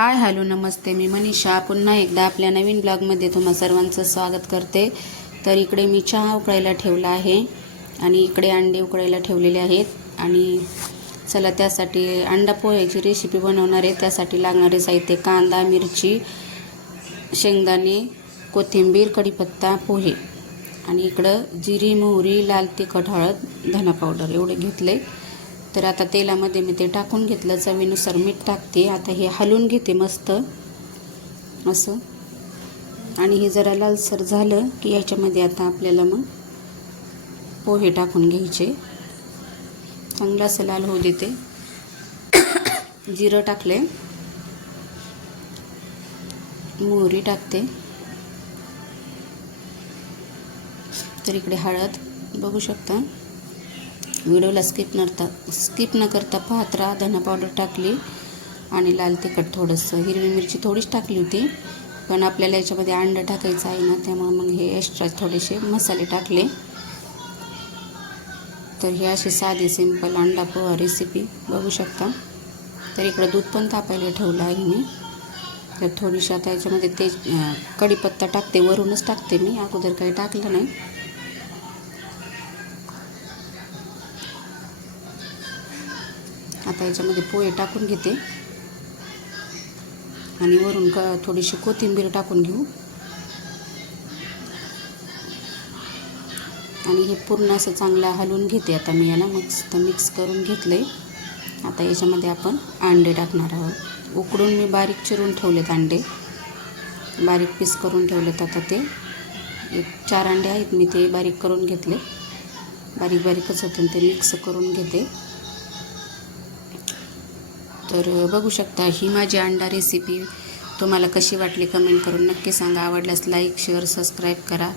Hi hello नमस्ते. मी मनीषा. पुन्हा एकदा आपल्या नवीन ब्लॉगमध्ये तुम्हा सर्वांचं स्वागत करते. तर इकडे मी चहा उकळायला ठेवला आहे आणि इकडे अंडे उकळायला ठेवलेले आहेत. आणि चला त्यासाठी अंडा पोह्याची रेसिपी बनवणार आहे. त्यासाठी लागणारे साहित्य कांदा मिरची शेंगदाणे कोथिंबीर कढीपत्ता पोहे. आणि इकडं जिरी मोहरी लाल तिखट हळद धना पावडर एवढे घेतले. तर आता तेलामध्ये मी ते टाकून घेतलं चवीनुसार मीठ टाकते. आता हे हलवून घेते मस्त. असं. आणि हे जरा लालसर झालं की याच्यामध्ये आता आपल्याला मग पोहे टाकून घ्यायचे. चांगलं असं लाल होऊ देते. जिरं टाकले. मोहरी टाकते. तर इकडे हळद बघू शकता. व्हिडिओला स्किप नरता स्किप न करता पाहत राहा. धना पावडर टाकली आणि लाल तिखट थोडंसं. हिरवी मिरची थोडीच टाकली होती पण आपल्याला याच्यामध्ये अंडं टाकायचं आहे ना त्यामुळे मग हे एक्स्ट्रा थोडेसे मसाले टाकले. तर हे अशी साधे सिंपल अंडा पोहा रेसिपी बघू शकता. तर इकडं दूध पण तापायला ठेवलं आहे मी. तर थोडीशी आता याच्यामध्ये ते कढीपत्ता टाकते वरूनच टाकते मी. अगोदर काही टाकलं नाही. आता याच्यामध्ये पोहे टाकून घेते. आणि वरून क थोडीशी कोथिंबीर टाकून घेऊ. आणि हे पूर्ण असं चांगलं हलवून घेते आता मी याला. मस्त मिक्स करून घेतलं आहे आता याच्यामध्ये आपण अंडे टाकणार आहोत. उकडून मी बारीक चिरून ठेवलेत अंडे. बारीक पीस करून ठेवलेत आता ते. एक चार अंडे आहेत मी ते बारीक करून घेतले. बारीक बारीकच होते ते मिक्स करून घेते. तर बघू शकता ही माझी अंडा रेसिपी तुम्हाला कशी वाटली कमेंट करून नक्की सांगा. आवडल्यास लाईक शेअर सबस्क्राईब करा.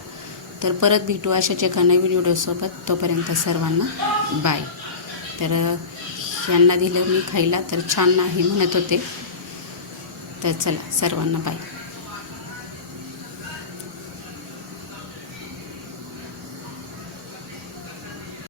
तर परत भेटू अशाच एका नवीन व्हिडिओसोबत तोपर्यंत सर्वांना बाय तर यांना दिलं मी खायला. तर छान नाही म्हणत होते. तर चला सर्वांना बाय